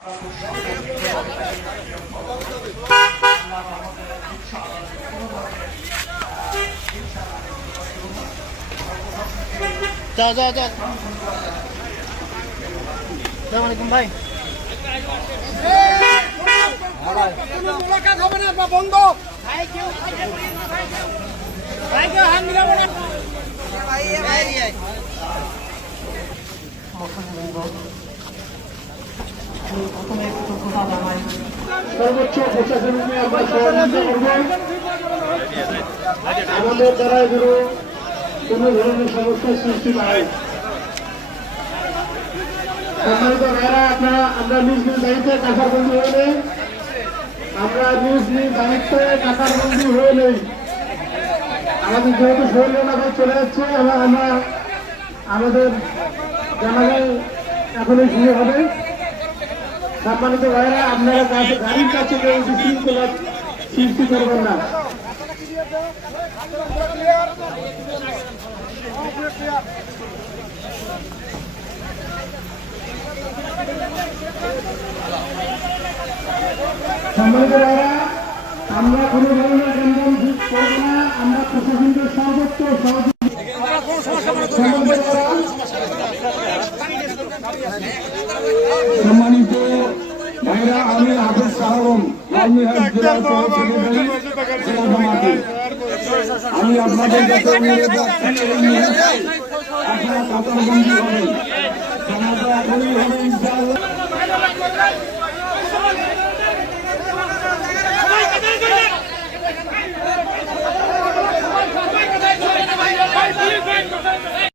যাও যাও যাও। আসসালামু আলাইকুম ভাই। বন্ধ সর্বোচ্চ প্রশাসনকে আমরা সহযোগিতা করব আমাদের দ্বারা এগুলো কোনো ধরনের সমস্যার সৃষ্টি হয়। সম্মানিত ভাইরা, আমরা নিজ নিজ দায়িত্বে কাকারবন্দি হয়ে নেই, আমরা নিজ নিজ দায়িত্বে কাকারবন্দি হয়ে নেই। আমাদের যেহেতু শরীর চলে যাচ্ছে, আমরা আমাদের জানাজায় এখনই শুরু হবে। সম্মানিত ভাইরা, আপনারা গাড়ির কাছে বিশৃঙ্খলা সৃষ্টি করবেন না। সম্মানিত ভাইরা, আমরা কোনো ধরনের যানবাহন করব না, আমরা প্রশাসনকে সর্বোচ্চ সম্মানিত ভাইরা, আমি হাফেজ সাহাবন লালমিরহাট জেলার সেক্রেটারি জেলা জামাতে। আমি আপনাদের কাছে অনুরোধ রাখছি, এই মুহূর্তে আপনারা কাতারবন্দি হবেন, জানাজা এখনই হবে ইনশাআল্লাহ। Hey!